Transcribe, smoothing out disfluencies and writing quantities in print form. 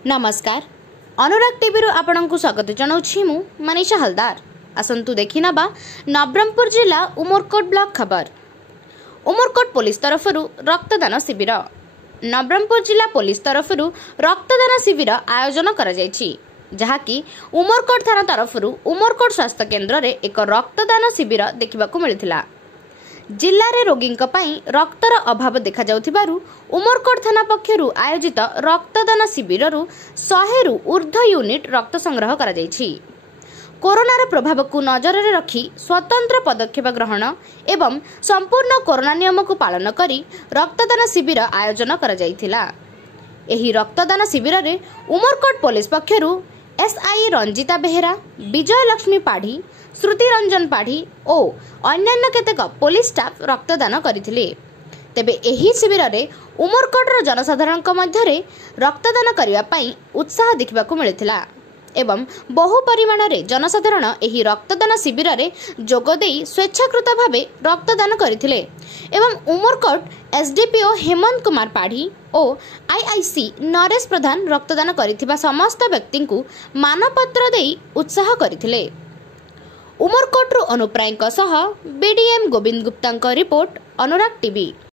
नमस्कार। अनुराग टीवी आपंक स्वागत जनाऊँ मु मनीषा हलदार। आसतु देखि नबा नवरंगपुर जिला उमरकोट ब्लॉक खबर। उमरकोट पुलिस तरफ रक्तदान शिविर। नवरंगपुर जिला पुलिस तरफ रक्तदान शिविर आयोजन करा जायछि, जहाँकि उमरकोट थाना तरफ उमरकोट स्वास्थ्य केन्द्र रे एक रक्तदान शिविर देखा मिलता। जिले में रोगी रक्तर अभाव देखा जाउथिबारु उमरकोट थाना पक्षरु आयोजित रक्तदान शिविर 100 रु ऊर्ध्व यूनिट रक्त संग्रह करा जायछि। कोरोनार प्रभाव को नजर में रखी स्वतंत्र पदक्षेप ग्रहण एवं संपूर्ण कोरोना नियम को पालन करी रक्तदान शिविर आयोजन करा जायथिला। एही रक्तदान शिविर रे उमरकोट पुलिस पक्षरु एसआई रंजिता बेहेरा, विजय लक्ष्मी पाढ़ी, श्रुति रंजन पाढ़ी और अन्यान्य केतेक पुलिस स्टाफ रक्तदान करथिले। तेबे एही शिविर रे उमरकोटर जनसाधारण मध्य रक्तदान करने पई उत्साह देखा मिलता एवं बहु परिमाण रे जनसाधारण एही रक्तदान शिविर रे जोगदेई स्वेच्छाकृत भावे रक्तदान करथिले एवं उमरकोट एसडीपीओ हेमंत कुमार पाढ़ी और आईआईसी नरेश प्रधान रक्तदान करिथिबा समस्त व्यक्ति को मानपत्र देई उत्साह करथिले। उमरकोट अनुप्राय बीडीएम गोविंद गुप्ता रिपोर्ट, अनुराग टीवी।